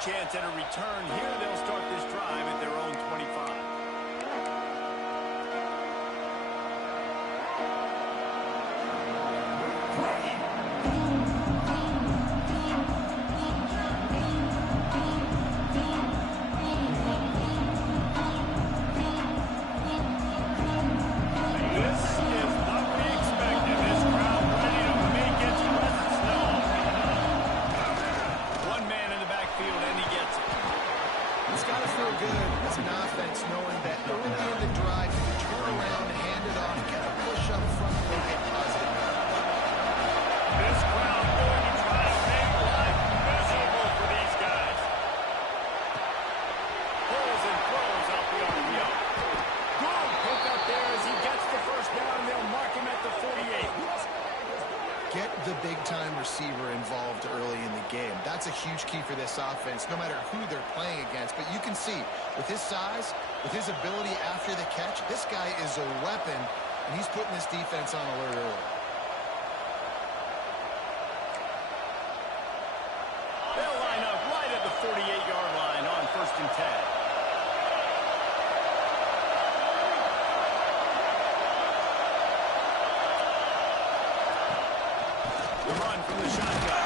chance at a return here. They'll start this drive at their own 25. Get the big-time receiver involved early in the game. That's a huge key for this offense, no matter who they're playing against. But you can see, with his size, with his ability after the catch, this guy is a weapon, and he's putting this defense on alert early. They'll line up right at the 48-yard line on 1st and 10. The run from the shotgun.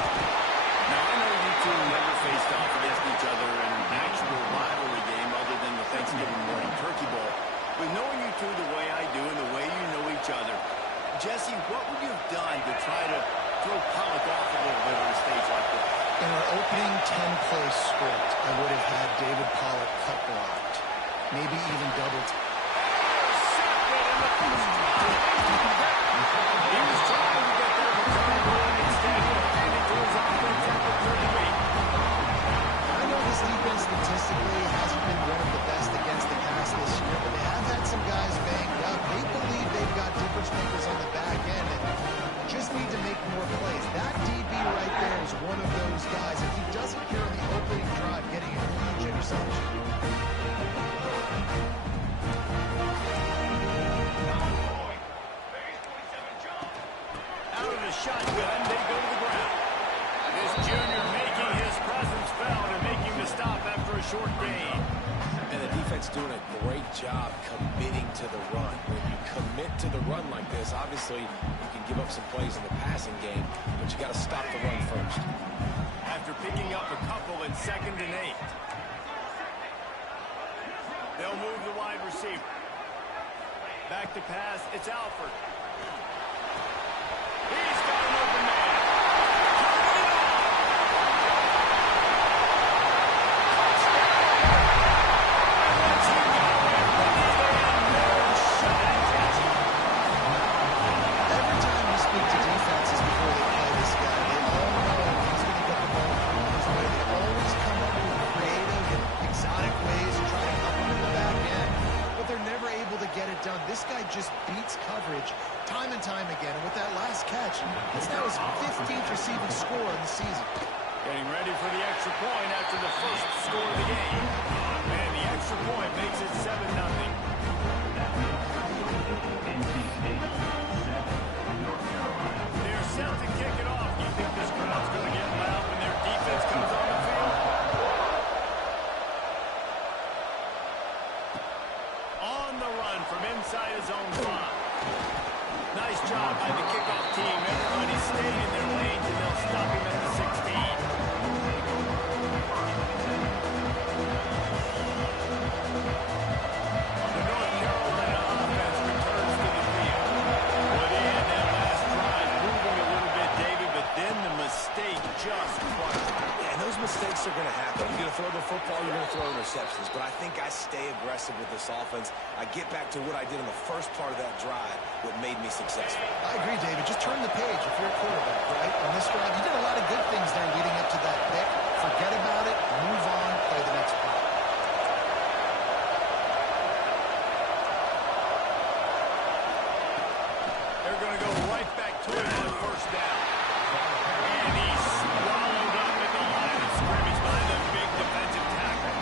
Now, I know you two never faced off against each other in an actual rivalry game other than the Thanksgiving morning turkey bowl. But knowing you two the way I do and the way you know each other, Jesse, what would you have done to try to throw Pollock off a little bit on a stage like this? In our opening 10-play script, I would have had David Pollock cut blocked, maybe even doubled. He was trying to get there, but John Gordon instead handed to his offense at the 38. I know this defense statistically hasn't been one of the best against the pass this year, but they have had some guys banged up. They believe they've got difference makers on the back end and just need to make more plays. That DB right there is one of those guys. If he doesn't here on the opening drive, getting a huge interception. Shotgun, they go to the ground. This junior making his presence felt and making the stop after a short gain. And the defense doing a great job committing to the run. When you commit to the run like this, obviously you can give up some plays in the passing game, but you got to stop the run first. After picking up a couple in 2nd and 8. They'll move the wide receiver. Back to pass, it's Alford. He's got an open man. Every time we speak to defenses before they play this guy, they all know he's going to get the ball from his way. They always come up with creative and exotic ways to try to help him in the back end, but they're never able to get it done. This guy just beats coverage time and time again, and with that last catch, it's now his 15th receiving score in the season. Getting ready for the extra point after the first score of the game. And the extra point makes it 7-0. They're set to kick it off. You think this crowd's going to get loud when their defense comes on the field? On the run from inside his own 5. Nice job by the kickoff team. Everybody stayed in their lanes, and they'll stop him at the 16. The North Carolina offense returns to the field. Put in that last drive, moving a little bit, David, but then the mistake just crushed him. Yeah, and those mistakes are going to happen. You're going to throw the football, you're going to throw interceptions. But I think I stay aggressive with this offense. I get back to what I did in the first part of that drive, what made me successful. I agree, David. Just turn the page if you're a quarterback, right? On this drive, you did a lot of good things there leading up to that pick. Forget about it, move on, play the next play. They're going to go right back to it on 1st down. And he's swallowed up at the line of scrimmage by the big defensive tackle.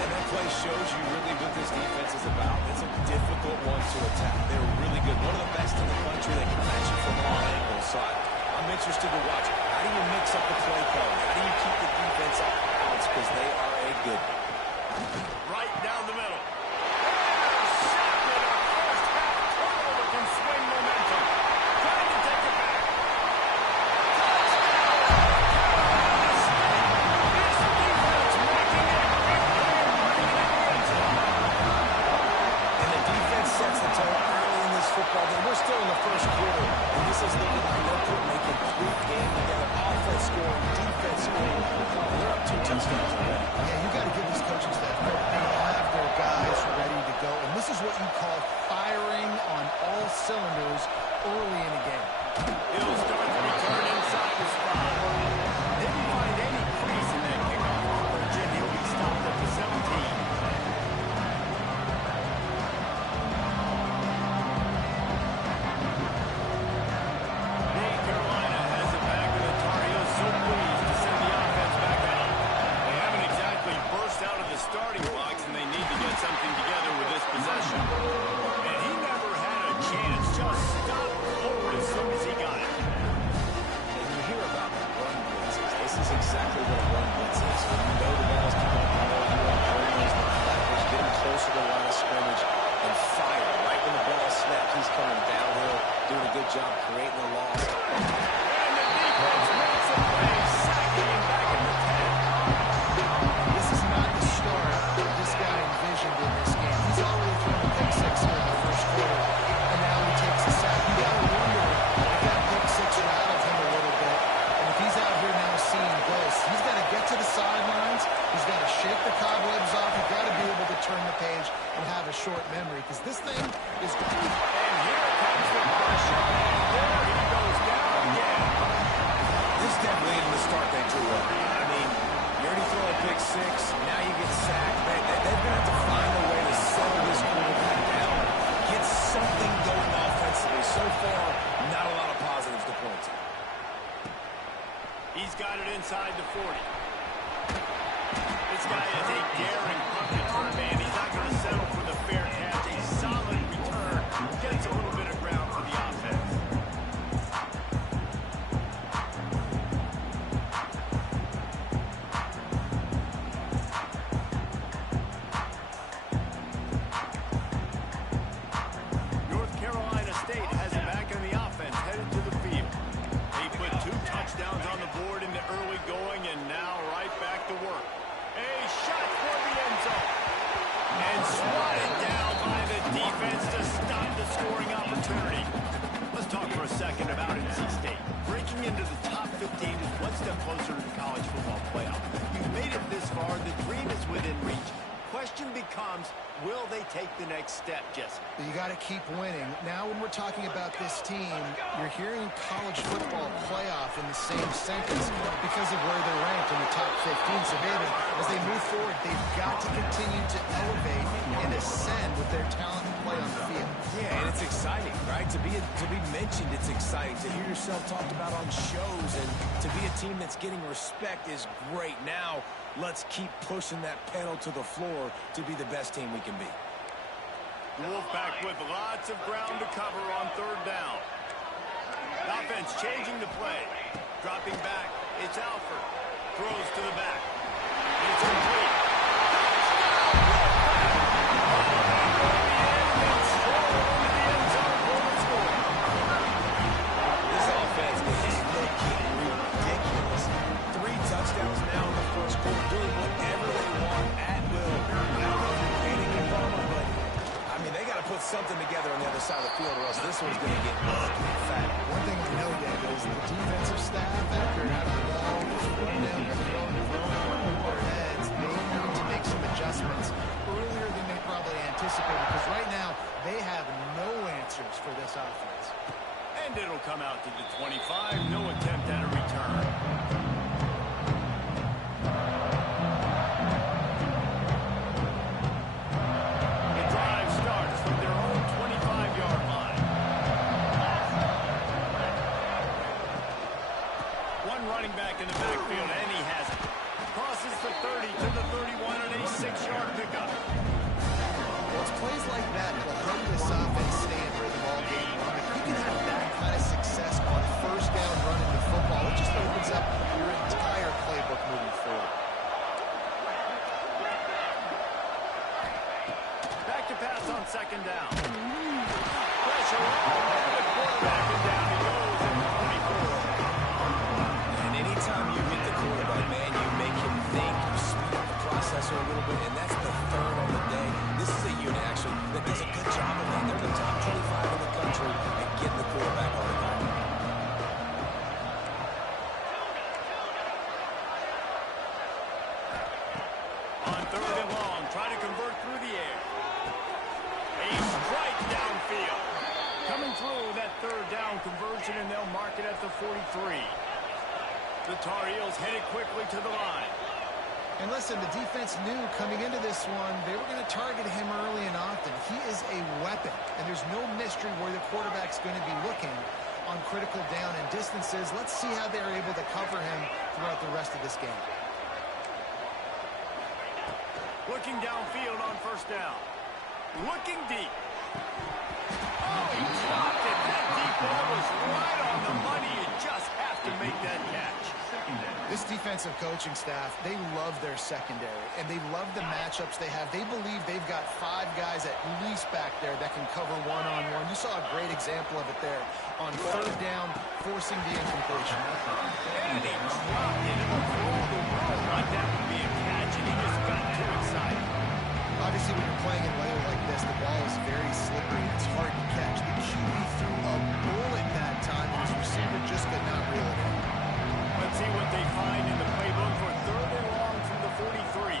And that play shows you really what this defense is about. It's a difficult one to attack. They're really good. One of the best in the country. They can match it from all angles. So I'm interested to watch how How do you mix up the play call? How do you keep the defense off balance? Because they are a good one. Right down the middle. Intercepted. A first half turnover can swing momentum. Trying to take it back. And the defense sets the tone early in this football game. We're still in the first quarter, and this is looking like they're putting a complete game together. Offense scoring, defense scoring. They're up 2 touchdowns already. Yeah, you got to give this coaching staff credit. They have their guys ready to go, and this is what you call firing on all cylinders early in a game. He'll start to return inside the spot. Didn't find any crease in that kickoff coverage, and he'll be stopped at the 17. Carolina has it back, and the Tar Heels so pleased to send the offense back out. They haven't exactly burst out of the starting blocks, and they need to get something together with this possession. And he never had a chance, just stopped forward as soon as he got it. And you hear about run blitzes. This is exactly what a run blitz is. When you know the ball's coming up, you know you want to bring those linebackers, get them closer to the line of scrimmage, and fire. Right when the ball is snapped, he's coming downhill, doing a good job creating a loss. And the defense makes a play, sacking him back in the 10. This is not the start that this guy envisioned in this game. He's already thrown a pick six here in the first quarter, and now he takes a sack. You got to wonder if that pick six rattled him a little bit. And if he's out here now seeing ghosts, he's got to get to the sidelines. He's got to shake the cobwebs off. He's got to be able to turn the page and have a short memory, because this thing is And here comes the pressure. There he goes down again. This definitely isn't the start they drew up. I mean, you already throw a pick six, now you get sacked. They're going to have to find a way to settle this quarterback down, get something going offensively. So far, not a lot of positives to point to. He's got it inside the 40. This guy is a daring punt return man. He's not going to settle for the fair catch. A solid return. Gets a little bit of ground for the offense. North Carolina State has it back in the offense, headed to the field. He put 2 touchdowns on the board in the early going, and now right back to work. A shot for the end zone. And swatted down by the defense to stop the scoring opportunity. Let's talk for a second about NC State. Breaking into the top 15 is one step closer to the college football playoff. You've made it this far. The dream is within reach. Question becomes, will they take the next step, Jesse? You got to keep winning. Now when we're talking about this team, you're hearing college football playoff in the same sentence because of where they're ranked in the top 15. So, David, as they move forward, they've got to continue to elevate and ascend with their talent and play on the field. Yeah, and it's exciting, right? To be mentioned, it's exciting. To hear yourself talked about on shows and to be a team that's getting respect is great. Now, let's keep pushing that pedal to the floor to be the best team we can be. Wolfpack with lots of ground to cover on 3rd down. Offense changing the play. Dropping back. It's Alford. Throws to the back. It's complete. This offense is looking ridiculous. 3 touchdowns now in the first quarter, doing whatever they want at will. I don't know if you're painting a bummer, but I mean, they got to put something together on the other side of the field, or else this one's going to get fat. One thing we know, David, is the defensive staff, after having the ball thrown down their throat and thrown over their heads, they need to make some adjustments earlier than they probably anticipated, because right now they have no answers for this offense. And it'll come out to the 25. No attempt at a return. The drive starts from their own 25-yard line. One running back in the backfield, and he has it. Crosses the 30 to the 31 and a 6-yard pickup. Well, it's plays like that that'll help this offense stay in rhythm all game long. If you can have that kind of success on 1st first down running the football, it just opens up your entire playbook moving forward. Back to pass on second down. Pressure all over the quarterback, and down he goes at the 24. And anytime you get the quarterback, man, you make him think, you speed up the processor a little bit, and that's the third on the day. This is a unit, actually, that does a good job of that. They're the top 25 in the country at getting the quarterback on the ground. On third and long, try to convert through the air. A strike downfield. Coming through that third down conversion, and they'll mark it at the 43. The Tar Heels headed quickly to the line. And listen, the defense knew coming into this one, they were going to target him early and often. He is a weapon, and there's no mystery where the quarterback's going to be looking on critical down and distances. Let's see how they're able to cover him throughout the rest of this game. Looking downfield on first down. Looking deep. Oh, he dropped it. That deep ball was right on the money. You just have to make that catch. This defensive coaching staff, they love their secondary, and they love the matchups they have. They believe they've got 5 guys at least back there that can cover one-on-one. You saw a great example of it there on third down, forcing the incompletion. And he dropped it. For all the world, like that would be a catch, and he just got too excited. Obviously, when you're playing in weather like this, the ball is very slippery. It's hard to catch. The QB threw a bullet that time, and his receiver just could not reel it in. Let's see what they find in the playbook for third and long from the 43.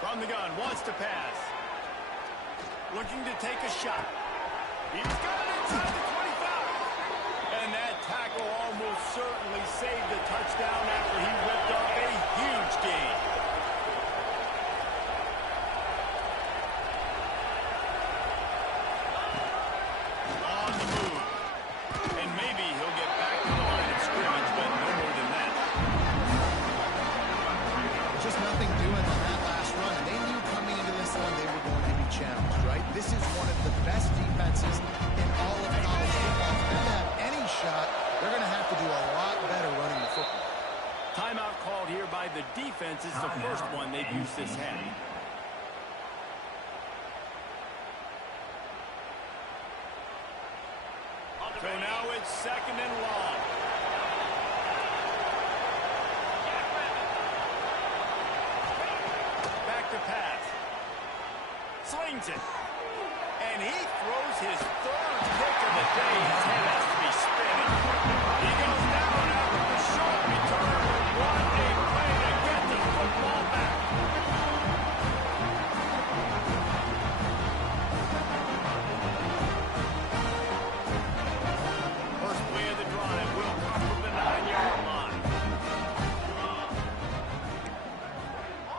From the gun, wants to pass. Looking to take a shot. He's got it inside the 25. And that tackle almost certainly saved the touchdown after he whipped up a huge gain. On the move. And maybe he'll get back to the line of scrimmage, but no more than that. Just nothing doing on that last run. And they knew coming into this one they were going to be challenged, right? This is one of the best defenses in all of college football. If they're going to have any shot, they're going to have to do a lot better running the football. Timeout called here by the defense. It's the first one they've used this half. So now it's second and long. Back to pass. Slings it. And he throws his third pick of the day. His head has to be spinning. He goes down after the short return. What a play to get the football back. First play of the drive will come from the 9-yard line.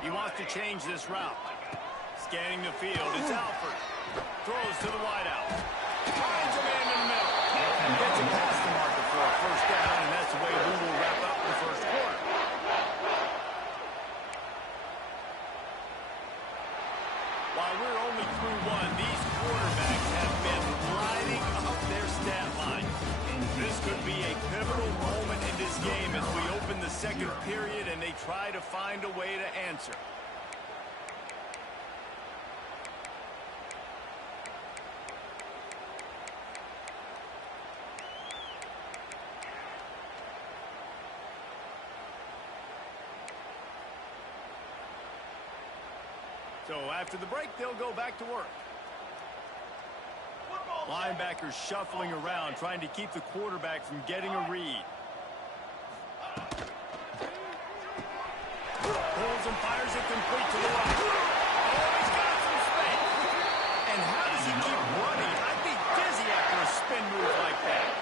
He wants to change this route. Scanning the field, it's Alford. Throws to the wideout. Finds a man in the middle. Gets it past the marker for a first down, and that's the way we will wrap up the first quarter. While we're only through one, these quarterbacks have been lighting up their stat line. This could be a pivotal moment in this game as we open the second period and they try to find a way to answer. So after the break, they'll go back to work. Linebackers shuffling around, trying to keep the quarterback from getting a read. Pulls and fires it complete to the right. Oh, he's got some space. And how does he keep running? I'd be dizzy after a spin move like that.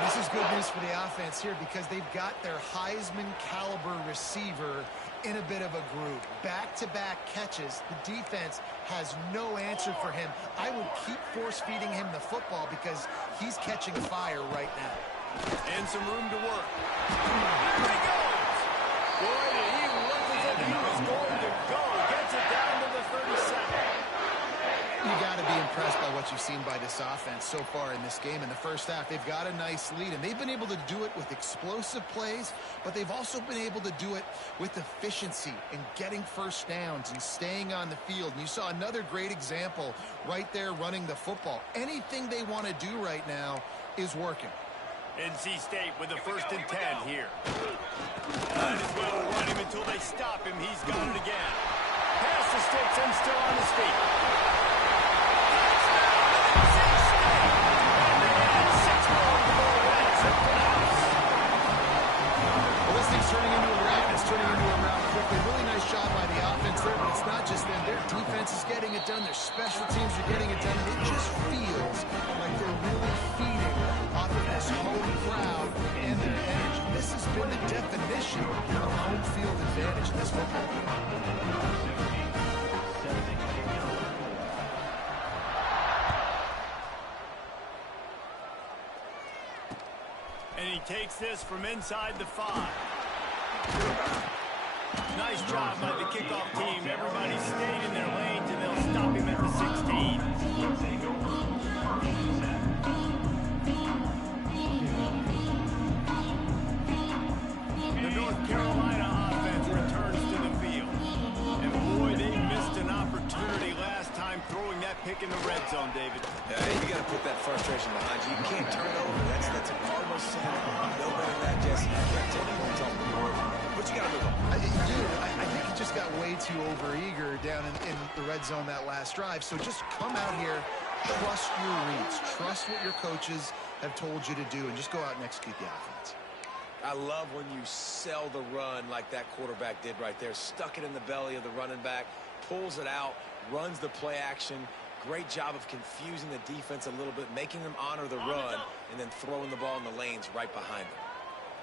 This is good news for the offense here because they've got their Heisman caliber receiver in a bit of a groove. Back-to-back catches. The defense has no answer for him. I would keep force-feeding him the football because he's catching fire right now. And some room to work. Here he goes. Boy, did he look as if he was going to go. Gets it down to the 37. You got to be impressed by what you've seen by this offense so far in this game. In the first half, they've got a nice lead, and they've been able to do it with explosive plays, but they've also been able to do it with efficiency and getting first downs and staying on the field. And you saw another great example right there running the football. Anything they want to do right now is working. NC State with the 1st and 10 here. Might as well run him until they stop him. He's got it again. Pass the sticks and still on his feet. Well, this thing's turning into a rout. It's turning into a rout quickly. Really nice job by the offense there, but it's not just them. Their defense is getting it done. Their special teams are getting it done. It just feels like they're really feeding off of this home crowd and their energy. This has been the definition of home field advantage in this football game. And he takes this from inside the 5. Nice job by the kickoff team. Everybody stayed in their lanes, and they'll stop him at the 16. The North Carolina offense returns to the field. And boy, they missed an opportunity last time throwing that pick in the red zone, David. Yeah, you got to put that frustration behind you. You can't turn it over. That's a cardinal sin. No better than that, Jesse. You can't take points off the board. But you got to move on. I think he just got way too overeager down in the red zone that last drive. So just come out here, trust your reads, trust what your coaches have told you to do, and just go out and execute the offense. I love when you sell the run like that quarterback did right there. Stuck it in the belly of the running back, pulls it out, runs the play action. Great job of confusing the defense a little bit, making them honor the run, and then throwing the ball in the lanes right behind them.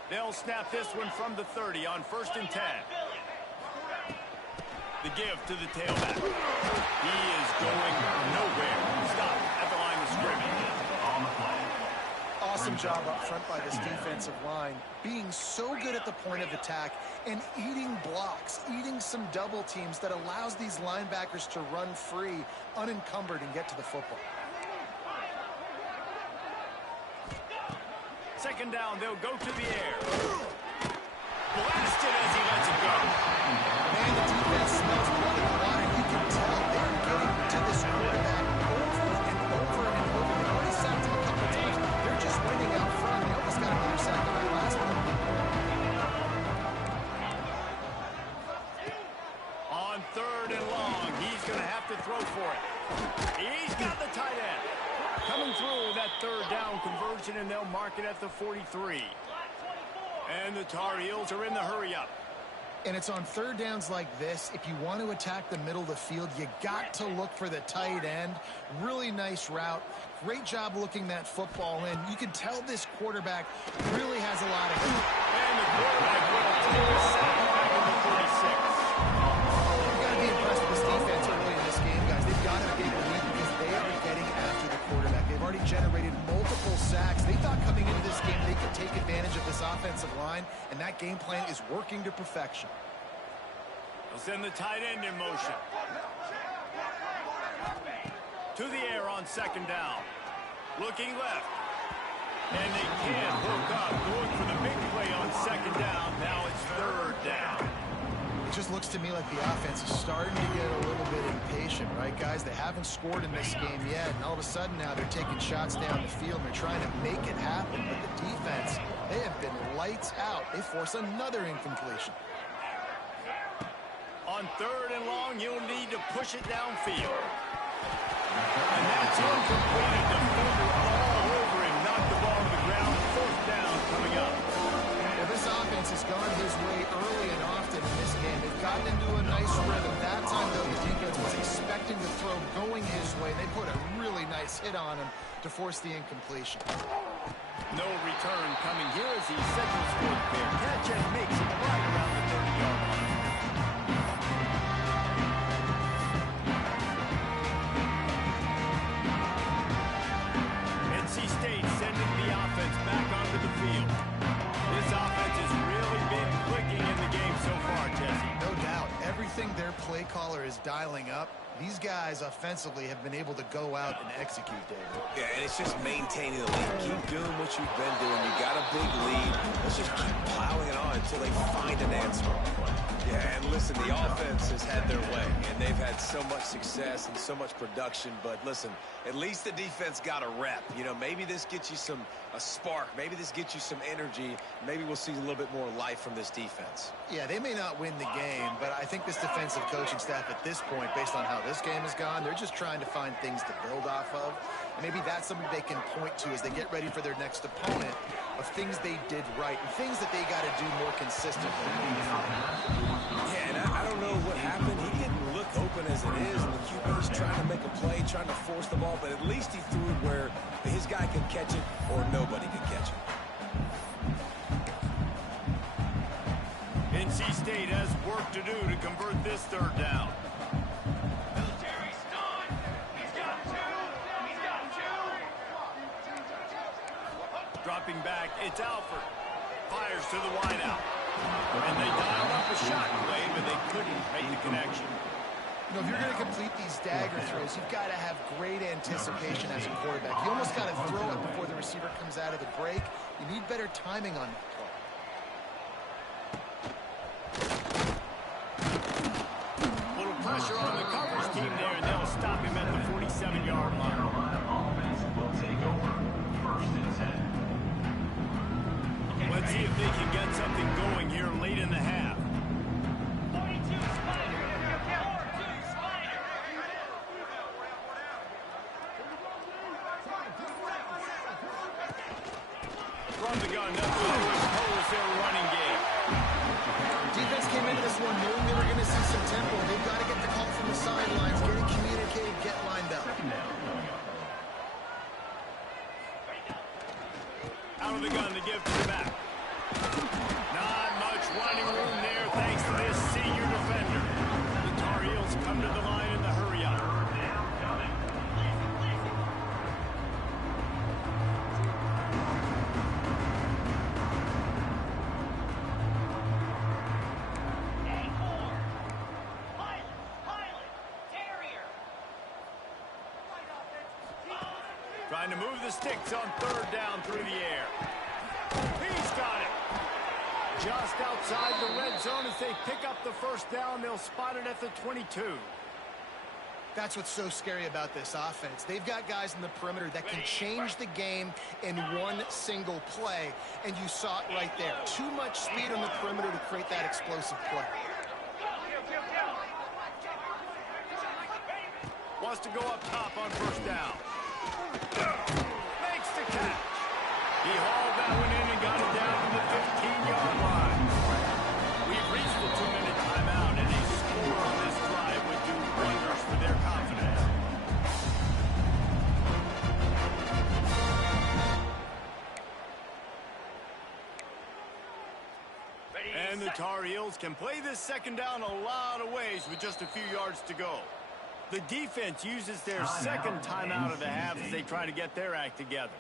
They'll snap this one from the 30 on 1st and 10. The give to the tailback. He is going nowhere. Stop at the line of scrimmage. On the play. Awesome job up front by this defensive line, being so good at the point of attack and eating blocks, eating some double teams that allows these linebackers to run free, unencumbered, and get to the football. 2nd down, they'll go to the air. Blasted as he lets it go. Man, the defense smells blood in the water. You can tell they're getting to this quarterback over and over and over. They've already sacked him a couple times. They're just winning out front. They almost got another sack on that last one. On 3rd and long, he's going to have to throw for it. He's got the tight end. Coming through that 3rd down conversion, and they'll mark it at the 43. And the Tar Heels are in the hurry-up. And it's on 3rd downs like this. If you want to attack the middle of the field, you got to look for the tight end. Really nice route. Great job looking that football in. You can tell this quarterback really has a lot of heat. And the quarterback will take a sack back at the 46. You've got to be impressed with this defense early in this game, guys. They've got to be able to lead because they are getting after the quarterback. They've already generated multiple sacks. They thought coming into this game they could take advantage of this offensive line, and that game plan is working to perfection. They'll send the tight end in motion. To the air on 2nd down. Looking left. And they can't hook up. Going for the big play on 2nd down. Now it's 3rd down. It just looks to me like the offense is starting to get a little bit impatient, right, guys? They haven't scored in this game yet, and all of a sudden now they're taking shots down the field. They're trying to make it happen, but the defense, they have been lights out. They force another incompletion. On 3rd and long, you'll need to push it downfield. And that's incomplete. A defender all over him. Knocked the ball to the ground. 4th down coming up. Well, this offense has gone his way early and often in this game. They've gotten into a nice rhythm. That time, though, the defense was expecting the throw going his way. They put a really nice hit on him to force the incompletion. No return coming here as he signals for the fair catch and makes it right around the 30-yard line. NC State sending the offense back onto the field. This offense has really been clicking in the game so is dialing up. These guys offensively have been able to go out and execute, David. Yeah, and it's just maintaining the lead. Keep doing what you've been doing. You got a big lead. Let's just keep plowing it on until they find an answer. Yeah, and listen, the offense has had their way, and they've had so much success and so much production. But listen, at least the defense got a rep. You know, maybe this gets you a spark. Maybe this gets you some energy. Maybe we'll see a little bit more life from this defense. Yeah, they may not win the game, but I think this defensive coaching staff at this point, based on how this game has gone, they're just trying to find things to build off of. And maybe that's something they can point to as they get ready for their next opponent, of things they did right and things that they got to do more consistently. Yeah, and I don't know what happened. He didn't look open as it is, and the QB's trying to make a play, trying to force the ball, but at least he threw it where his guy could catch it or nobody could catch it. NC State has work to do to convert this third down. Dropping back, it's Alford. Fires to the wideout. And they dialed up a shot play, but they couldn't make the connection. You know, if you're going to complete these dagger throws, you've got to have great anticipation as a quarterback. You almost got to throw it before the receiver comes out of the break. You need better timing on that play. Little pressure on the coverage team there, and they'll stop him at the 47-yard line. Let's see if they can get something going here late in the half. 42 Spider. 42 Spider. From the gun, that's going to expose their running game. Defense came into this one knowing they were going to see some tempo. They've got to get the call from the sidelines, get it communicated, get lined up. Out of the gun to give to the back. Not much running room there thanks to this senior defender. The Tar Heels come to the line in the hurry-up. Trying to move the sticks on third down through the air. He's got it. Just outside the red zone as they pick up the first down. They'll spot it at the 22. That's what's so scary about this offense. They've got guys in the perimeter that can change the game in one single play, and you saw it right there. Too much speed on the perimeter to create that explosive play. Wants to go up top on first down. Makes the catch. He hauled that one in and got it down to the 15-yard line. We've reached the 2-minute timeout, and a score on this drive would do wonders for their confidence. And the Tar Heels can play this second down a lot of ways with just a few yards to go. The defense uses their second timeout of the half as they try to get their act together.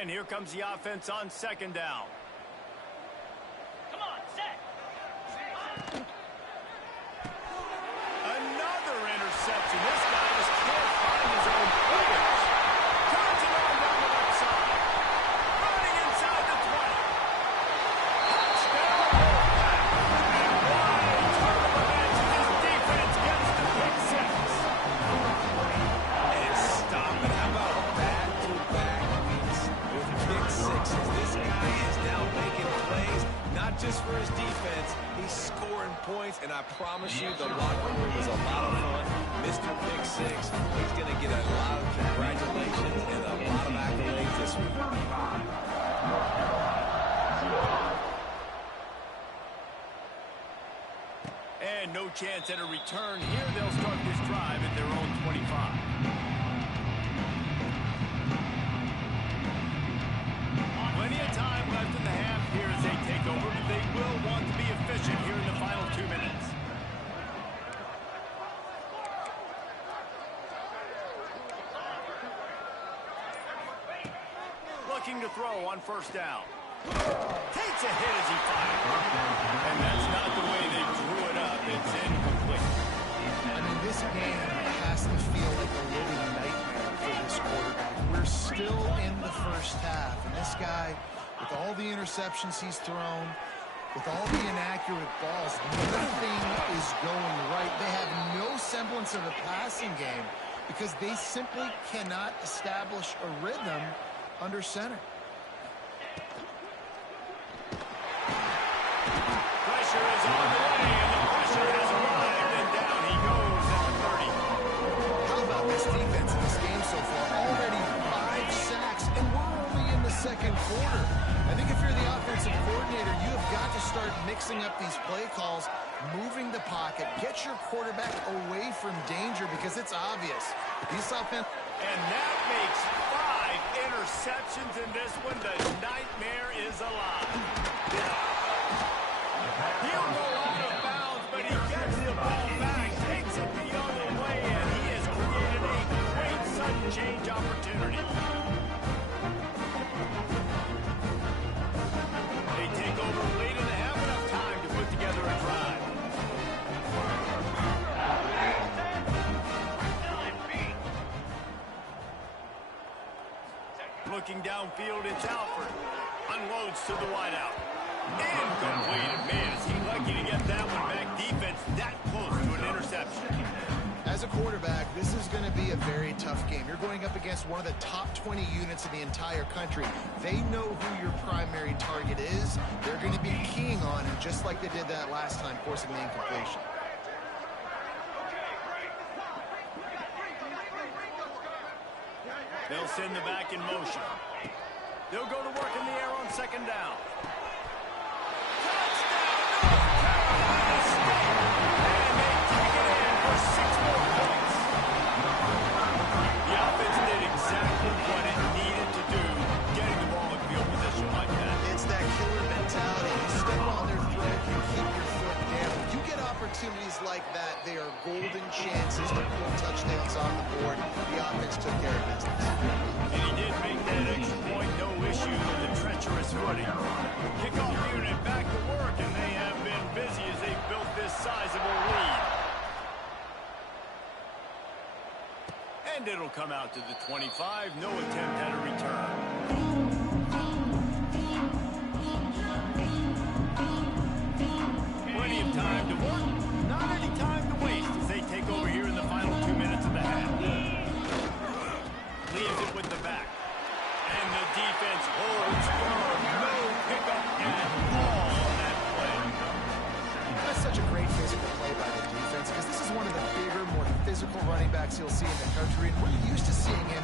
And here comes the offense on second down. Come on, set. Another interception. This guy just can't find his own players. Turns it on down the left side. Running inside the 20. Touchdown, Wolfpack. And why turn of events as this defense gets the pick six. And stop it. How about back-to-back weeks with pick sixes? This guy is now making plays, not just for his defense. He's scoring points, and I promise you the locker room is a lot of fun. Mr. Pick Six, he's going to get a lot of congratulations and a lot of accolades this week. And no chance at a return here. They'll start this drive at their own 25. Plenty of time left in the half here as they take over, but they will want to be efficient here in the final 2 minutes. Looking to throw on first down. Takes a hit as he fires. And that's not the way they drew it up. It's incomplete. I mean, this game has to feel like a living nightmare for this quarterback. We're still in the first half, and this guy, with all the interceptions he's thrown, with all the inaccurate balls, nothing is going right. They have no semblance of a passing game because they simply cannot establish a rhythm under center. Pressure is on the way, and the pressure has arrived, and down he goes at the 30. How about this defense in this game so far? Already 5 sacks, and we're only in the second quarter. I think if you're the offensive coordinator, you have got to start mixing up these play calls, moving the pocket, get your quarterback away from danger because it's obvious. These offense. And that makes 5 interceptions in this one. The nightmare is alive. He'll go out of bounds, but he gets the ball back, takes it the other way, and he has created a great sudden change opportunity. They take over late and they have enough time to put together a drive. Looking downfield, it's Alford. Unloads to the wideout. Incomplete. Man, is he lucky to get that one back. Defense that close to an interception. As a quarterback, this is going to be a very tough game. You're going up against one of the top 20 units in the entire country. They know who your primary target is. They're going to be keying on him, just like they did that last time, forcing the incompletion. They'll send the back in motion. They'll go to work in the air on second down. Opportunities like that, they are golden chances to pull touchdowns on the board. The offense took care of business. And he did make that extra point, no issue with the treacherous footing. Kickoff unit back to work, and they have been busy as they built this sizable lead. And it'll come out to the 25. No attempt at a return. Plenty of time to work. Not any time to waste as they take over here in the final 2 minutes of the half. Leaves it with the back. And the defense holds firm. No pickup at all on that play. That's such a great physical play by the defense because this is one of the bigger, more physical running backs you'll see in the country. And we're used to seeing him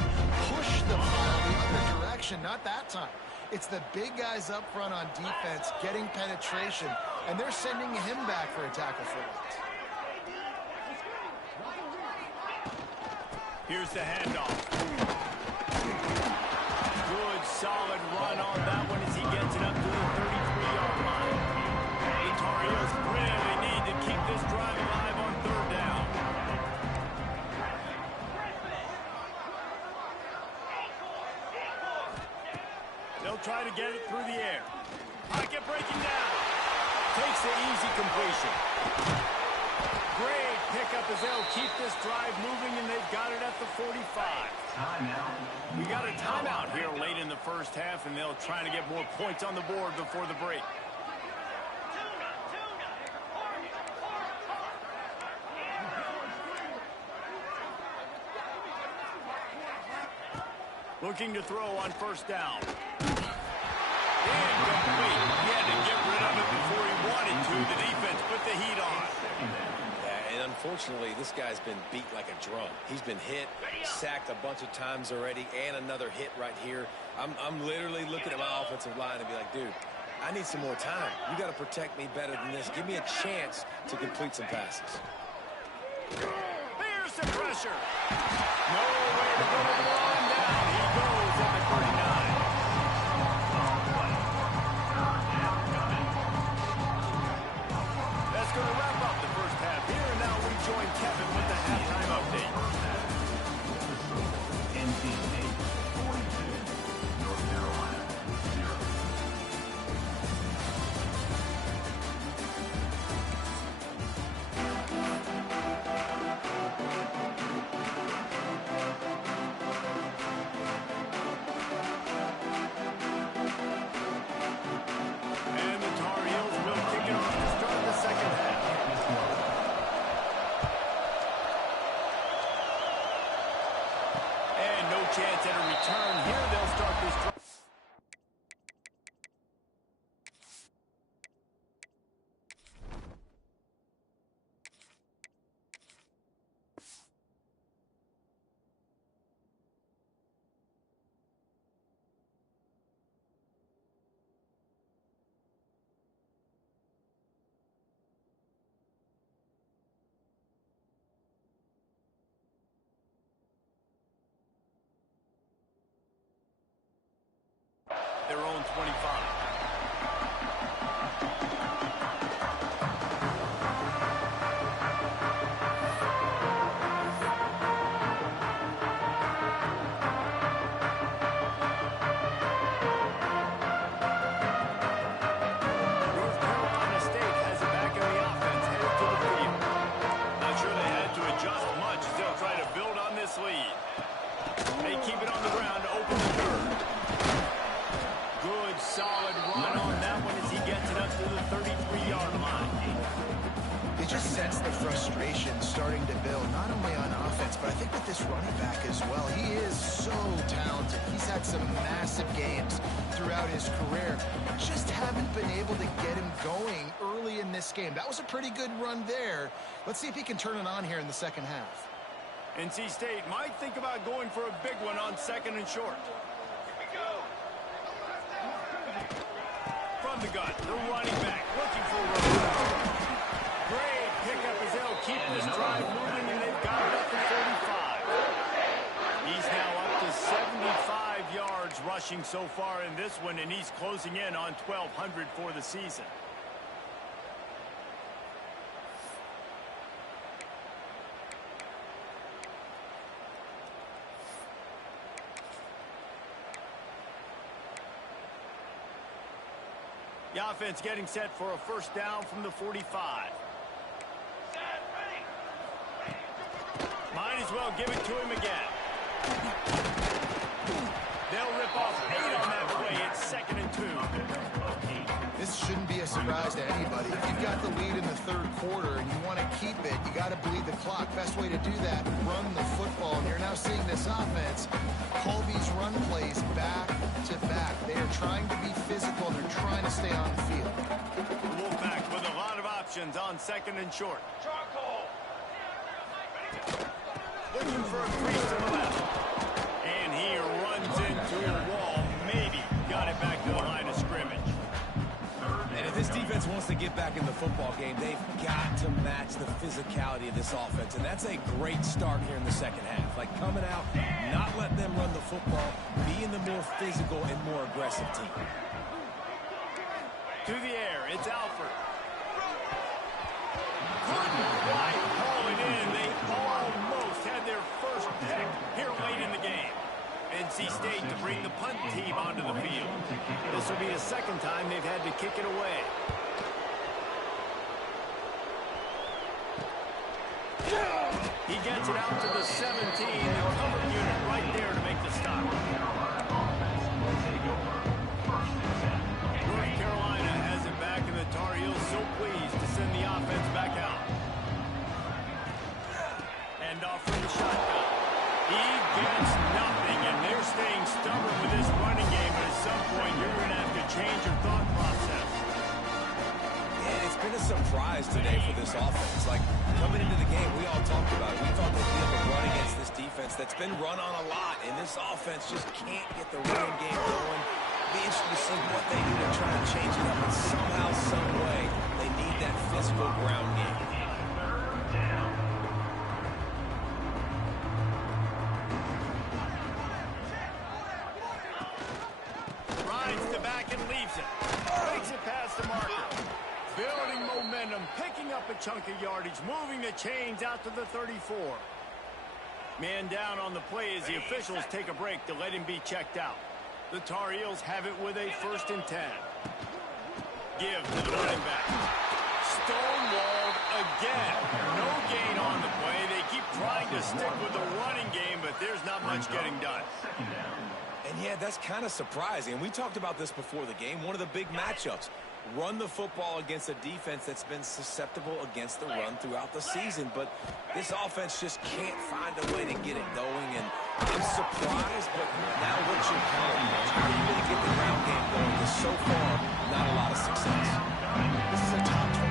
push the ball the other direction, not that time. It's the big guys up front on defense getting penetration, and they're sending him back for a tackle for loss. Here's the handoff. Good, solid run on that one as he gets it up to the 33-yard line. The Tar Heels really need to keep this drive alive on third down. They'll try to get it through the air. Pocket breaking down. Takes the easy completion. Great pickup as they'll keep this drive moving, and they've got it at the 45. Timeout. We got a timeout here late in the first half, and they'll try to get more points on the board before the break. Looking to throw on first down. Incomplete. He had to get rid of it before he wanted to. The defense put the heat on. Yeah, and unfortunately, this guy's been beat like a drum. He's been hit, sacked a bunch of times already, and another hit right here. I'm literally looking at my offensive line and be like, dude, I need some more time. You got to protect me better than this. Give me a chance to complete some passes. There's the pressure. No way to go to the line down. He goes at the 39. That's going to wrap up the first half here, and now we join Kevin with the halftime update. chance at a return. Here they'll start this drive. Their own 25. They keep it on the ground to open the third. Good, solid run on that one as he gets it up to the 33-yard line. You just sense the frustration starting to build, not only on offense, but I think with this running back as well. He is so talented. He's had some massive games throughout his career. Just haven't been able to get him going early in this game. That was a pretty good run there. Let's see if he can turn it on here in the second half. NC State might think about going for a big one on second and short. Here we go. From the gun, the running back looking for a run. Great pickup as they'll keep this drive moving, and they've got it up to 45. He's now up to 75 yards rushing so far in this one, and he's closing in on 1,200 for the season. The offense getting set for a first down from the 45. Might as well give it to him again. They'll rip off 8 on that play. It's 2nd and 2. This shouldn't be a surprise to anybody. If you've got the lead in the third quarter and you want to keep it, you got to bleed the clock. Best way to do that, run the football. And you're now seeing this offense call these run plays back to back. They are trying to be physical, and they're trying to stay on the field. The Wolfpack with a lot of options on 2nd and short. Charcoal. Looking for a crease to the left. And he runs into a wall. Maybe got it back to the line of scrimmage. And if this defense wants to get back in the football game, they've got to match the physicality of this offense. And that's a great start here in the second half. Like coming out, not letting them run the football, being the more physical and more aggressive team. To the air, it's Alford. Couldn't quite haul it in. They almost had their first pick here late in the game. NC State to bring the punt team onto the field. This will be the second time they've had to kick it away. He gets it out to the 17. The cover unit right there to make the stop. North Carolina has it back, and the Tar Heels so pleased to send the offense back out. And off from the shotgun. He gets nothing, and they're staying stubborn with this running game, but at some point you're going to have to change your thought process. Yeah, it's been a surprise today for this offense. Like, coming into the game, we all talked about it. We thought they'd be able to run against this defense that's been run on a lot, and this offense just can't get the running game going. Be interested to see what they do to try and change it up, and somehow, some way, they need that physical ground game. Rides the back and leaves it. Breaks it past the marker. Building momentum, picking up a chunk of yardage, moving the chains out to the 34. Man down on the play as the officials take a break to let him be checked out. The Tar Heels have it with a 1st and 10. Give to the running back. Stonewalled again. No gain on the play. They keep trying to stick with the running game, but there's not much getting done. And yeah, that's kind of surprising. We talked about this before the game. One of the big matchups. Run the football against a defense that's been susceptible against the run throughout the season. But this offense just can't find a way to get it going. And I'm surprised, but now what's your counterpunch? How do you really get the ground game going? Because so far, not a lot of success. This is a top 25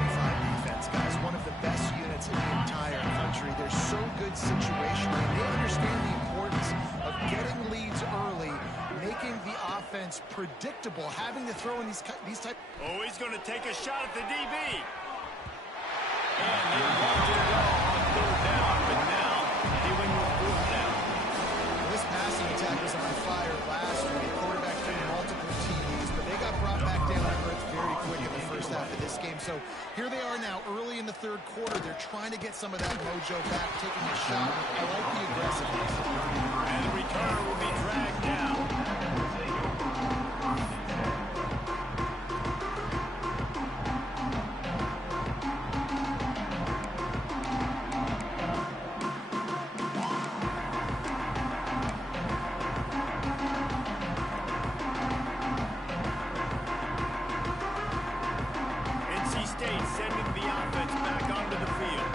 defense, guys. One of the best units in the entire country. They're so good situationally. They understand the importance of getting leads early, making the offense predictable, having to throw in these type. Oh, he's going to take a shot at the DB. And they wanted it all on third down, but now dealing with fourth down. This passing attack was on fire last week. Quarterback threw multiple TDs, but they got brought back down to earth very quick in the first half of this game. So here they are now, early in the third quarter. They're trying to get some of that mojo back, taking a shot. I like the aggressiveness. And the returner will be dragged down. Sending the offense back onto the field.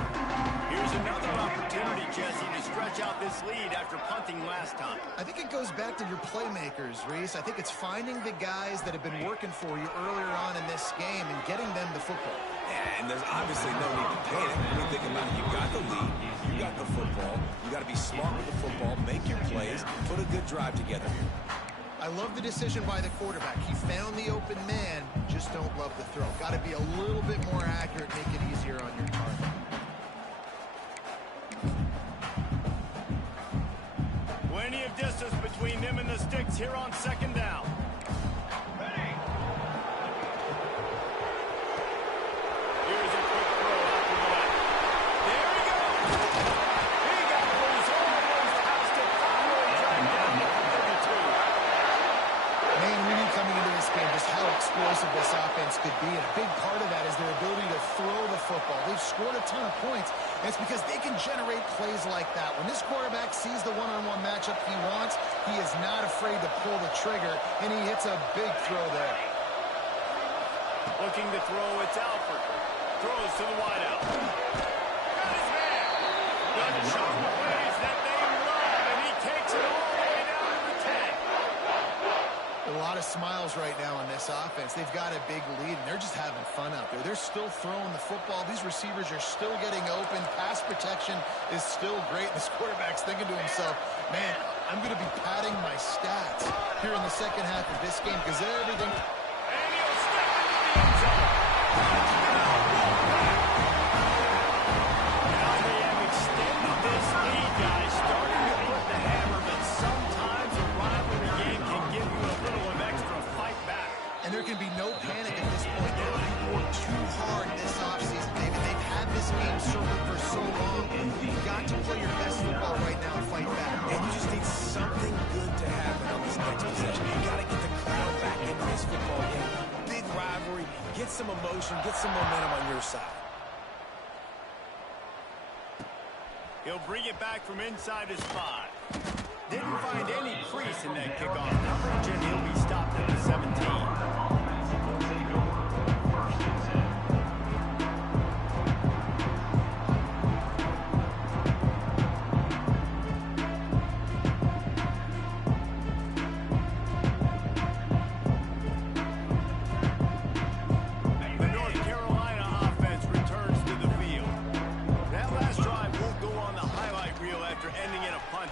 Here's another opportunity, Jesse, to stretch out this lead after punting last time. I think it goes back to your playmakers, Reese. I think it's finding the guys that have been working for you earlier on in this game and getting them the football. Yeah, and there's obviously no need to panic. When you think about it, you got the lead, you got the football, you got to be smart with the football, make your plays, put a good drive together here. I love the decision by the quarterback. He found the open man, just don't love the throw. Got to be a little bit more accurate, make it easier on your target. Plenty of distance between them and the sticks here on second down. Ready. Here's a quick throw out to the left. There he goes. He got loose, almost has to follow and drag down to 32. Man, we knew coming into this game just how explosive this offense could be, and a big part of that is their ability to throw the football. They've scored a ton of points, and it's because they can generate plays like that. When this quarterback sees the one-on-one matchup he wants, he is not afraid to pull the trigger, and he hits a big throw there. Looking to throw, it's Alford. Throws to the wideout. Got his man. Doesn't show the plays that they love, and he takes it all the way down to the 10. A lot of smiles right now on this offense. They've got a big lead, and they're just having fun out there. They're still throwing the football. These receivers are still getting open. Pass protection is still great. This quarterback's thinking to himself, man, I'm going to be padding my stats here in the second half of this game because everything... And he'll step into the end zone. Touchdown, Wolfpack. Now they have extended this lead, guys. Starting to put the hammer, but sometimes a rivalry game can give you a little of extra fight back. And there can be no panic at this point. They've worked too hard this offseason, David. They've had this game circled for so long. You've got to play your best football right now and fight back. And you just need something good to happen on this next possession. You got to get the crowd back into this football game. Big rivalry. Get some emotion. Get some momentum on your side. He'll bring it back from inside his 5. Didn't find any crease in that kickoff coverage, and he'll be stopped at the 17.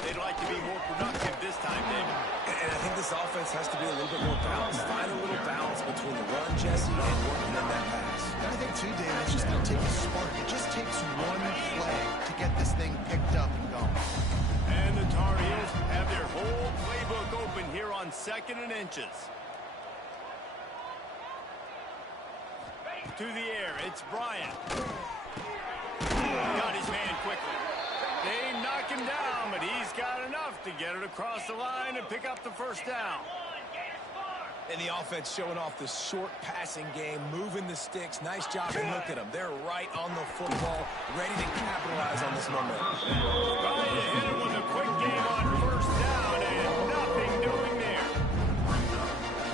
They'd like to be more productive this time, David. And I think this offense has to be a little bit more balanced. Find a little balance between the run, Jesse, and working on that pass. And I think, too, David, it's just going to take a spark. It just takes one play to get this thing picked up and going. And the Tar Heels have their whole playbook open here on 2nd and inches. To the air, it's Bryant. Got his man quickly. They knock him down, but he's got enough to get it across the line and pick up the first down. And the offense showing off the short passing game, moving the sticks. Nice job, and look at them. They're right on the football, ready to capitalize on this momentum. Trying to hit it with a quick game on first down, and nothing doing there.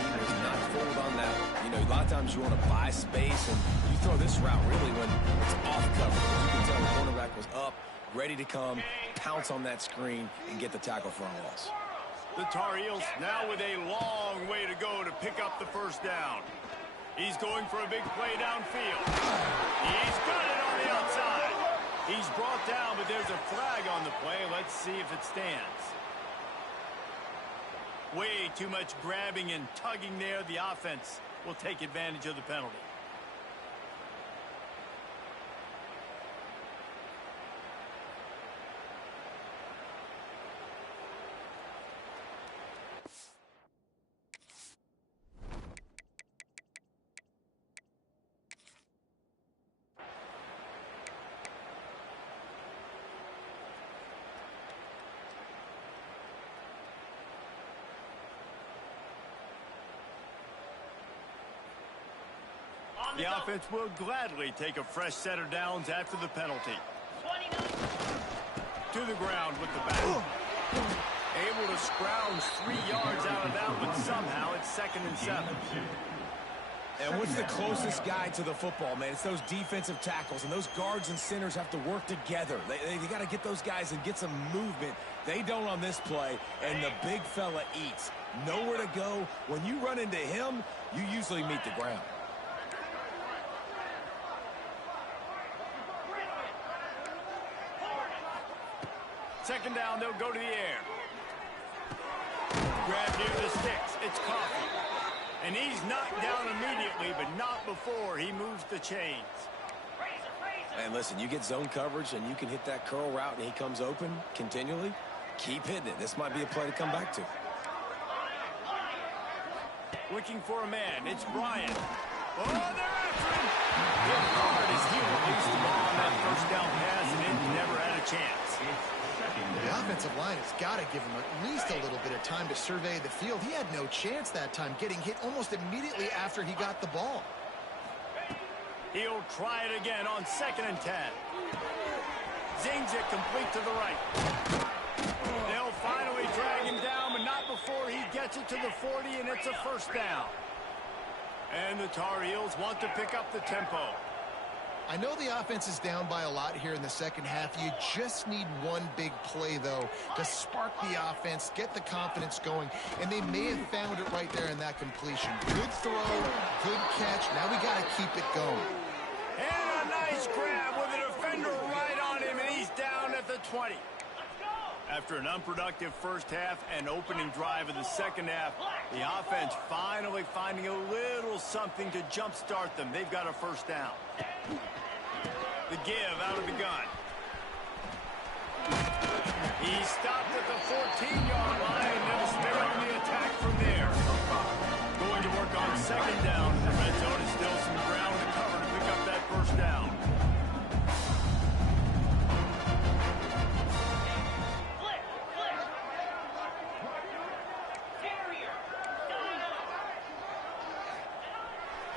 He was not fooled on that. You know, a lot of times you want to buy space, and you throw this route really when it's off coverage. You can tell the cornerback was up, ready to come, pounce on that screen and get the tackle for a loss. The Tar Heels now with a long way to go to pick up the first down. He's going for a big play downfield. He's got it on the outside. He's brought down, but there's a flag on the play. Let's see if it stands. Way too much grabbing and tugging there. The offense will take advantage of the penalty. The offense will gladly take a fresh set of downs after the penalty. 29. To the ground with the back. Able to scrounge 3 yards out of that, but somehow it's 2nd and 7. And what's the closest guy to the football, man? It's those defensive tackles, and those guards and centers have to work together. They got to get those guys and get some movement. They don't on this play, and the big fella eats. Nowhere to go. When you run into him, you usually meet the ground. Second down, they'll go to the air. Grab near the sticks. It's Coffee. And he's knocked down immediately, but not before he moves the chains. And listen, you get zone coverage and you can hit that curl route and he comes open continually. Keep hitting it. This might be a play to come back to. Looking for a man. It's Bryant. Oh, they're after him. Hit hard as he released the ball on that first down pass, and it never had a chance. The offensive line has got to give him at least a little bit of time to survey the field. He had no chance that time, getting hit almost immediately after he got the ball. He'll try it again on 2nd and 10. Zings it complete to the right. They'll finally drag him down, but not before he gets it to the 40, and it's a first down. And the Tar Heels want to pick up the tempo. I know the offense is down by a lot here in the second half. You just need one big play, though, to spark the offense, get the confidence going, and they may have found it right there in that completion. Good throw, good catch. Now we got to keep it going. And a nice grab with a defender right on him, and he's down at the 20. After an unproductive first half and opening drive of the second half, the offense finally finding a little something to jumpstart them. They've got a first down. The give out of the gun. He stopped at the 14-yard line, and they'll stay on the attack from there. Going to work on 2nd down. The red zone is still some ground to cover to pick up that first down.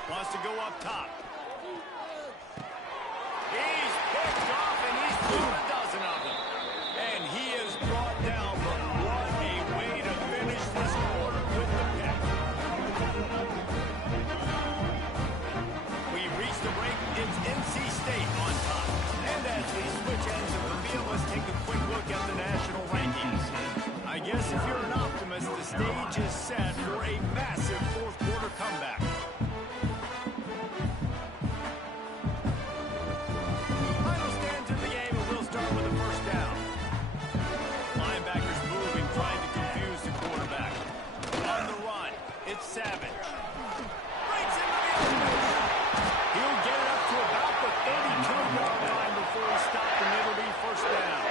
Wants to go up top. He's picked off, and he's through a dozen of them. And he is brought down, but what a way to finish this quarter with the pick. We reach the break. It's NC State on top. And as we switch ends of the field, let's take a quick look at the national rankings. I guess if you're an optimist, the stage is set for a massive fourth-quarter comeback. Savage. Breaks into the open. He'll get it up to about the 32-yard line before he stopped, and it'll be first down.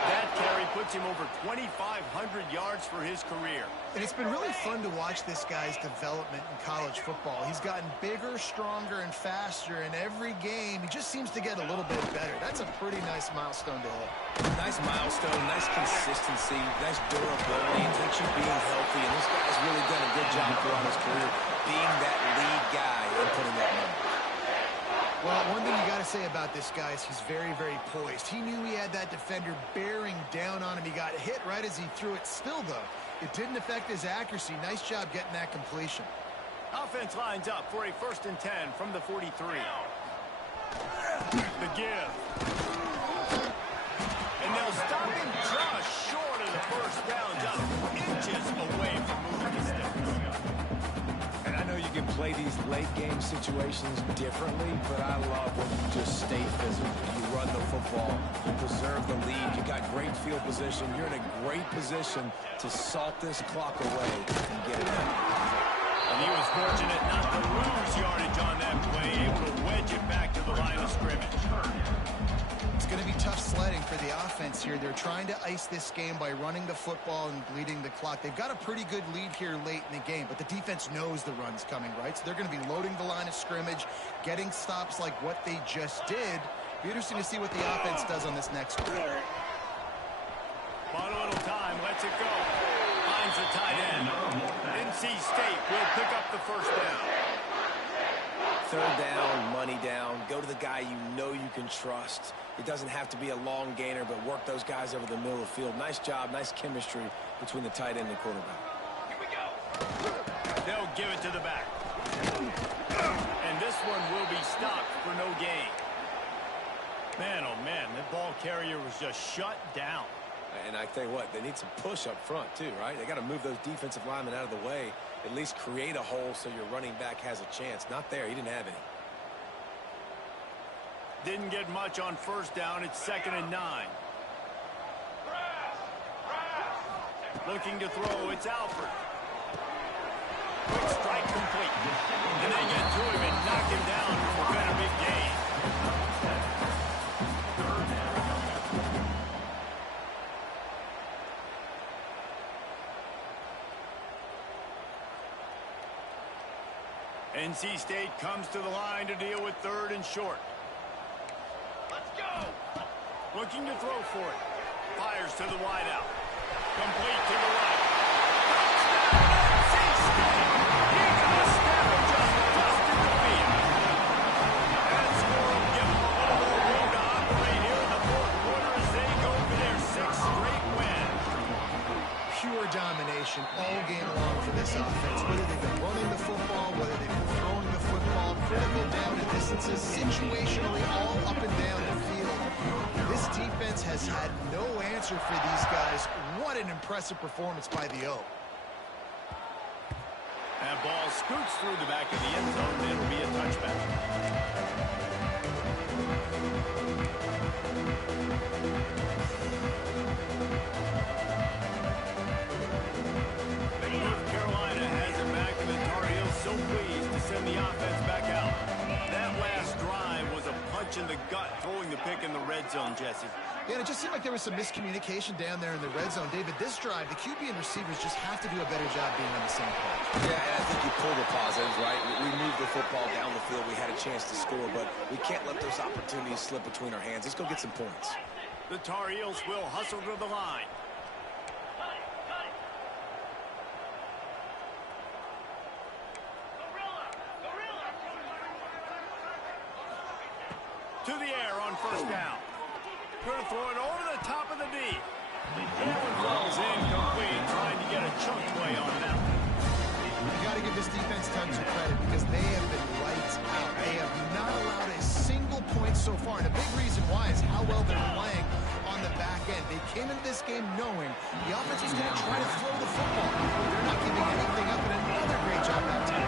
That carry puts him over 2,500 yards for his career. And it's been really fun to watch this guy's development in college football. He's gotten bigger, stronger, and faster in every game. He just seems to get a little bit better. That's a pretty nice milestone to hit. Nice milestone, nice consistency, nice durability. It takes you being healthy, and this guy's really done a good job throughout his career being that lead guy and putting that number. Well, one thing you got to say about this guy is he's very, very poised. He knew he had that defender bearing down on him. He got hit right as he threw it. Still, though, it didn't affect his accuracy. Nice job getting that completion. Offense lines up for a 1st and 10 from the 43. The give. And they'll stop him just short of the first down, just inches away from moving the sticks. And I know you can play these late-game situations differently, but I love when you just stay physical. You run the football, you preserve the lead, you got great field position, you're in a great position to salt this clock away and get it done. And he was fortunate not to lose yardage on that play, able to wedge it back to the line of scrimmage. It's going to be tough sledding for the offense here. They're trying to ice this game by running the football and bleeding the clock. They've got a pretty good lead here late in the game, but the defense knows the run's coming, right? So they're going to be loading the line of scrimmage, getting stops like what they just did. Be interesting to see what the offense does on this next one. Bought a little time, lets it go. Finds the tight end. NC State will pick up the first down. Third down, money down. Go to the guy you know you can trust. It doesn't have to be a long gainer, but work those guys over the middle of the field. Nice job, nice chemistry between the tight end and the quarterback. Here we go. They'll give it to the back. And this one will be stopped for no gain. Man, oh man, that ball carrier was just shut down. And I tell you what, they need some push up front too, right? They got to move those defensive linemen out of the way, at least create a hole so your running back has a chance. Not there, he didn't have any. Didn't get much on first down. It's 2nd and 9. Looking to throw, it's Alford. Quick strike complete. And they get to him and knock him down to prevent a big gain. NC State comes to the line to deal with 3rd and short. Let's go. Looking to throw for it. Fires to the wideout. Complete to the right. Touchdown, NC State! He got a snap and just dusted the field. And score will give them a little more room to operate here in the 4th quarter as they go for their 6th straight win. Pure domination all game long for this offense. Whether they've been running the football, whether they've been throwing the football, critical down and distances, situationally all up and down the field. This defense has had no answer for these guys. What an impressive performance by the O. That ball scoots through the back of the end zone. It'll be a touchback. North Carolina has it back, and the Tar Heels so pleased to send the offense back out. That last drive was a punch in the gut, throwing the pick in the red zone, Jesse. Yeah, and it just seemed like there was some miscommunication down there in the red zone. David, this drive, the QB and receivers just have to do a better job being on the same page. Yeah, and I think you pull the positives, right? We moved the football down the field. We had a chance to score, but we can't let those opportunities slip between our hands. Let's go get some points. The Tar Heels will hustle to the line. Cut it. Cut it. Gorilla. Gorilla. To the air on first down. Going to throw it over the top of the D. That one falls incomplete, trying to get a chunk play on that one. You got to give this defense tons of credit because they have been lights out. They have not allowed a single point so far, and a big reason why is how well they're playing on the back end. They came into this game knowing the offense was going to try to throw the football. They're not giving anything up, and another great job that time.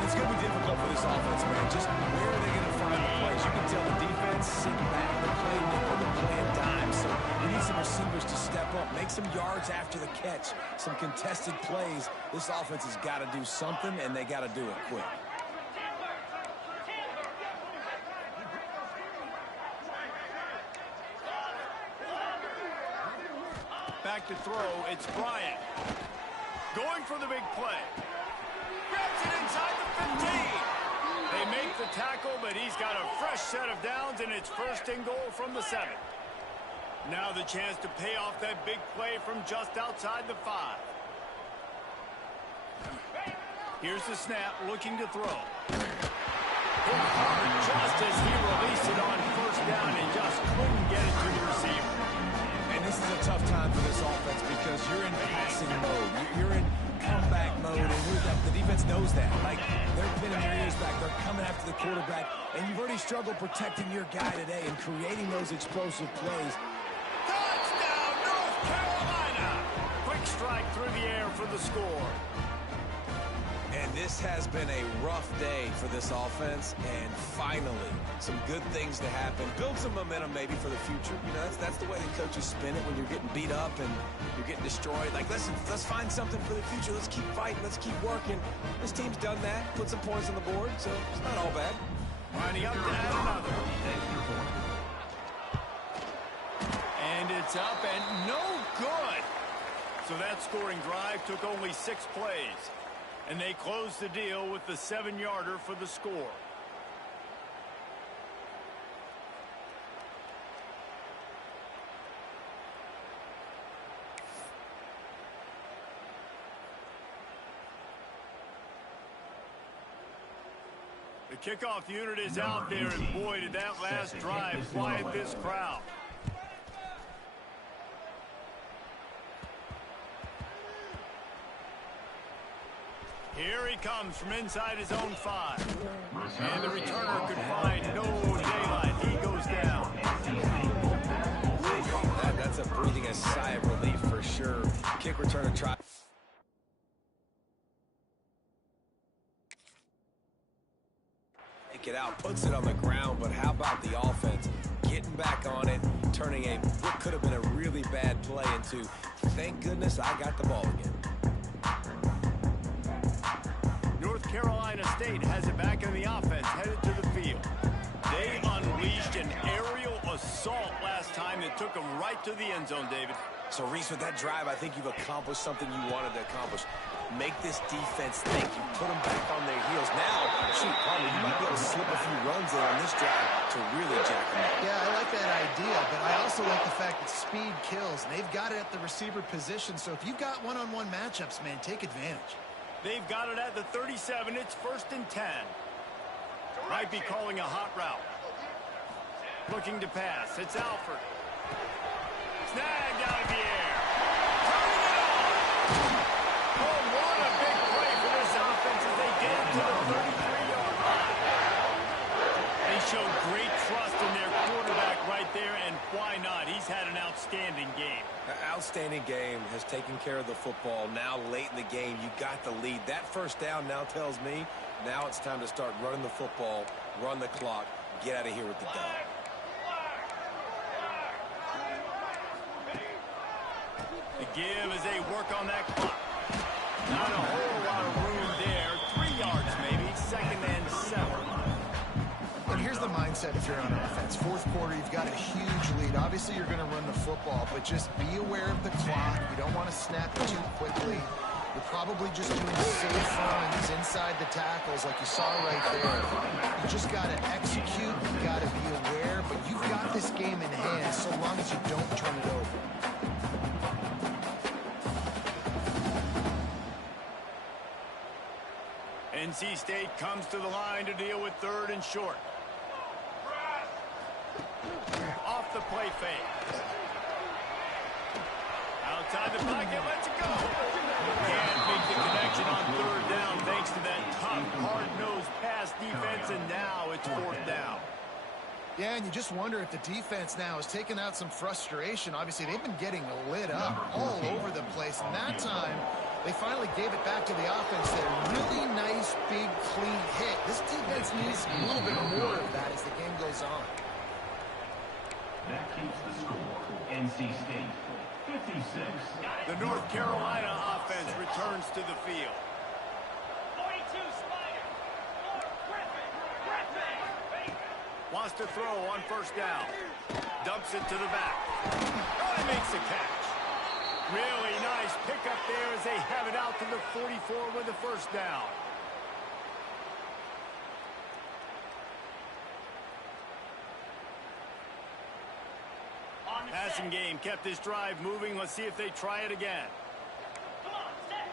It's going to be difficult for this offense, man. Just where are they going to find the plays? You can tell the defense sitting back, they're playing nickel, they're playing dime. So we need some receivers to step up, make some yards after the catch, some contested plays. This offense has got to do something, and they got to do it quick. Back to throw, it's Bryant. Going for the big play. Grabs it inside the 15. They make the tackle, but he's got a fresh set of downs, and it's 1st and goal from the 7. Now the chance to pay off that big play from just outside the 5. Here's the snap, looking to throw. Just as he released it on first down and just couldn't get it to the receiver. And this is a tough time for this offense because you're in passing mode. You're in comeback mode, and the defense knows that. Like, they're pinning their ears back. They're coming after the quarterback, and you've already struggled protecting your guy today and creating those explosive plays. Touchdown, North Carolina! Quick strike through the air for the score. And this has been a rough day for this offense, and finally, some good things to happen. Build some momentum maybe for the future. You know, that's the way the coaches spin it when you're getting beat up and you're getting destroyed. Like, let's find something for the future. Let's keep fighting. Let's keep working. This team's done that, put some points on the board, so it's not all bad. Winding up to add another. And it's up and no good. So that scoring drive took only 6 plays. And they closed the deal with the 7-yarder for the score. The kickoff unit is out there, and boy, did that last drive quiet this crowd. Here he comes from inside his own 5. And the returner could find no daylight. He goes down. That's a breathing a sigh of relief for sure. Kick returner try. Take it out, puts it on the ground, but how about the offense? Getting back on it, turning what could have been a really bad play into, thank goodness I got the ball again. North Carolina State has it back in the offense, headed to the field. They unleashed an aerial assault last time that took them right to the end zone, David. So, Reese, with that drive, I think you've accomplished something you wanted to accomplish. Make this defense think. You put them back on their heels. Now, shoot, probably you might be able to slip a few runs in on this drive to really jack them up. Yeah, I like that idea, but I also like the fact that speed kills. And they've got it at the receiver position, so if you've got one-on-one matchups, man, take advantage. They've got it at the 37. It's 1st and 10. Might be calling a hot route. Looking to pass. It's Alford. Snagged out of the air. Turning it on. Oh, what a big play for this offense as they get to the 33-yard line. They showed great trust in their quarterback right there, and why not? He's had an outstanding game. Outstanding game, has taken care of the football. Now late in the game, you got the lead. That first down now tells me now it's time to start running the football, run the clock, get out of here with the dog. The give as they work on that clock. Not a whole lot of room there. 3 yards maybe. 2nd and 7. And here's the mindset if you're on offense. 4th quarter, you've got a huge lead. Obviously, you're going to run the football, but just be aware of the clock. You don't want to snap it too quickly. You're probably just doing safe runs inside the tackles like you saw right there. You just got to execute. You got to be aware, but you've got this game in hand so long as you don't turn it over. NC State comes to the line to deal with 3rd and short. Off the play fake. Outside the pocket, lets it go. Can't make the connection on 3rd down thanks to that tough, hard-nosed pass defense, and now it's 4th down. Yeah, and you just wonder if the defense now is taking out some frustration. Obviously, they've been getting lit up all over the place, and that time they finally gave it back to the offense there. Really nice, big, clean hit. This defense needs a little bit more of that as the game goes on. That keeps the score. NC State, 56. The North Carolina offense returns to the field. 42 Slider. Griffin. Wants to throw on 1st down. Dumps it to the back. Oh, he makes the catch. Really nice pickup there as they have it out to the 44 with the 1st down. Passing game kept this drive moving. Let's see if they try it again. Come on, set.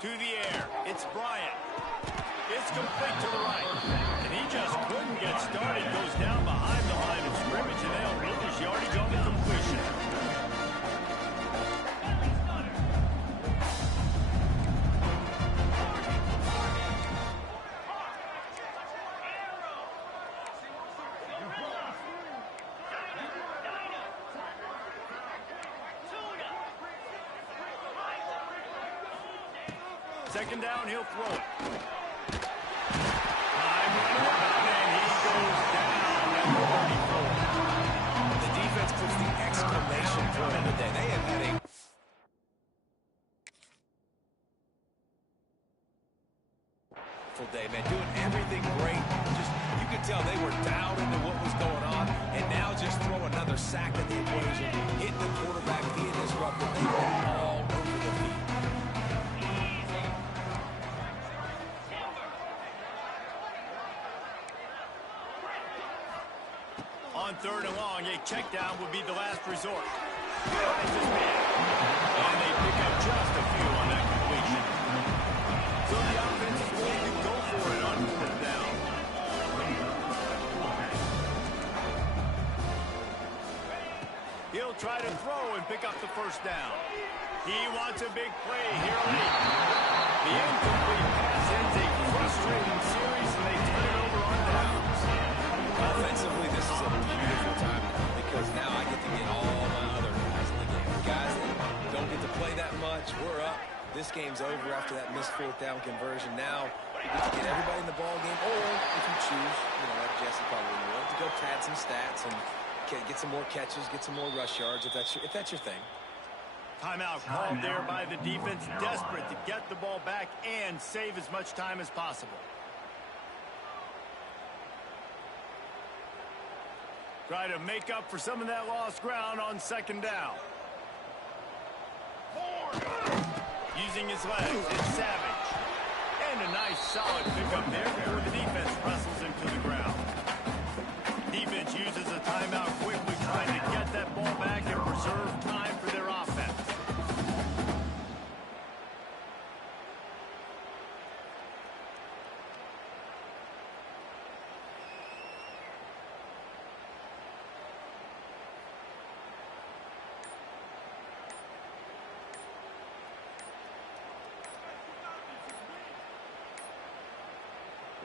To the air. It's Bryant. It's complete to the right. And he just couldn't get started. Goes down behind the line of scrimmage, and they'll lose his yardage on the completion. Second down, he'll throw it. Time running, and he goes down at the 34. The defense puts the exclamation point in the day. They have had a full day, man, doing everything great. Just, you could tell they were down into what was going on, and now just throw another sack at the equation, hitting the quarterback, being disruptive. They were all over the field. On third and long, a check down would be the last resort. Finds his man. And they pick up just a few on that completion. So the offense is going to go for it on fourth down. He'll try to throw and pick up the first down. He wants a big play here late. The incomplete pass ends a frustrating series, and they turn it over on downs. Offensively, this is a beautiful time because now I get to get all my other guys in the game. Guys that don't get to play that much, we're up. This game's over after that missed fourth down conversion. Now you get to get everybody in the ball game, or if you choose, like Jesse probably would, to go pad some stats and get some more catches, get some more rush yards if that's your thing. Timeout called there by the defense, desperate to get the ball back and save as much time as possible. Try to make up for some of that lost ground on second down. Using his legs, it's Savage. And a nice solid pickup there before the defense wrestles him to the ground. Defense uses a timeout quickly, trying to get that ball back and preserve time for their offense.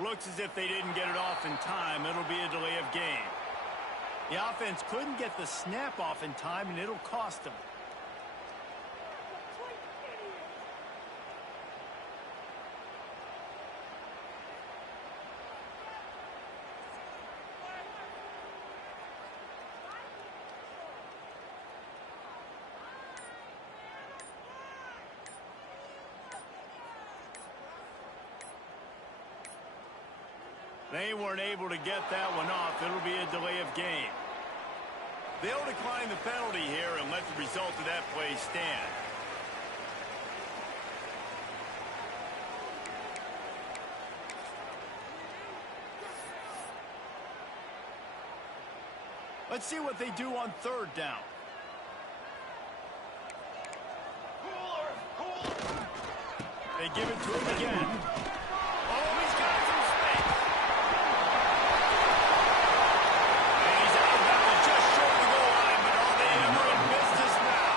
Looks as if they didn't get it off in time. It'll be a delay of game. The offense couldn't get the snap off in time, and it'll cost them. They weren't able to get that one off. It'll be a delay of game. They'll decline the penalty here and let the result of that play stand. Let's see what they do on third down. They give it to him again. Oh, he's got some space. And he's out of bounds just short of the goal line, but are they ever in business now?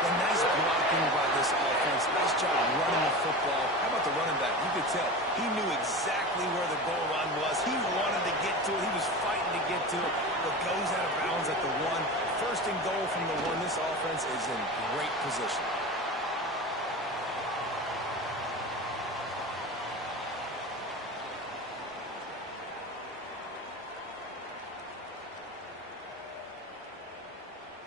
And nice blocking by this offense. Nice job running the football. How about the running back? You could tell he knew exactly where the goal line was. He wanted to get to it. He was fighting to get to it, but goes out of bounds at the one. First and goal from the one. This offense is in great position.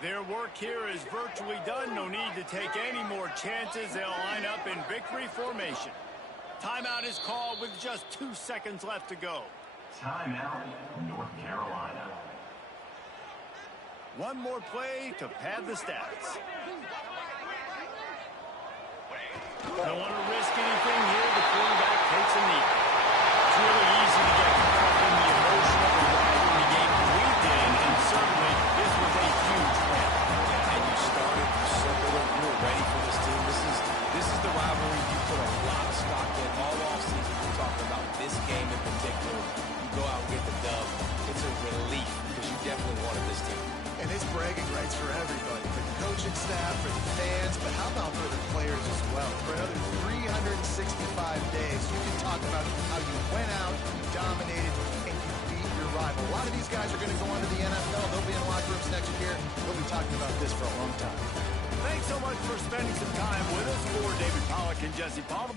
Their work here is virtually done. No need to take any more chances. They'll line up in victory formation. Timeout is called with just 2 seconds left to go. Timeout, North Carolina. One more play to pad the stats. Don't want to risk anything here. The quarterback takes a knee. It's really easy to get caught up in the emotional rivalry game we did, and certainly this was a huge win. And you started, you circled it, you were ready for this team. This is the rivalry you put a lot of stock in all offseason. We're talking go out and get the dub, it's a relief because you definitely wanted this team. And it's bragging rights for everybody, for the coaching staff, for the fans, but how about for the players as well? For another 365 days, you can talk about how you went out, you dominated, and you beat your rival. A lot of these guys are going to go on to the NFL. They'll be in locker rooms next year. They'll be talking about this for a long time. Thanks so much for spending some time with us. For David Pollack and Jesse Palmer.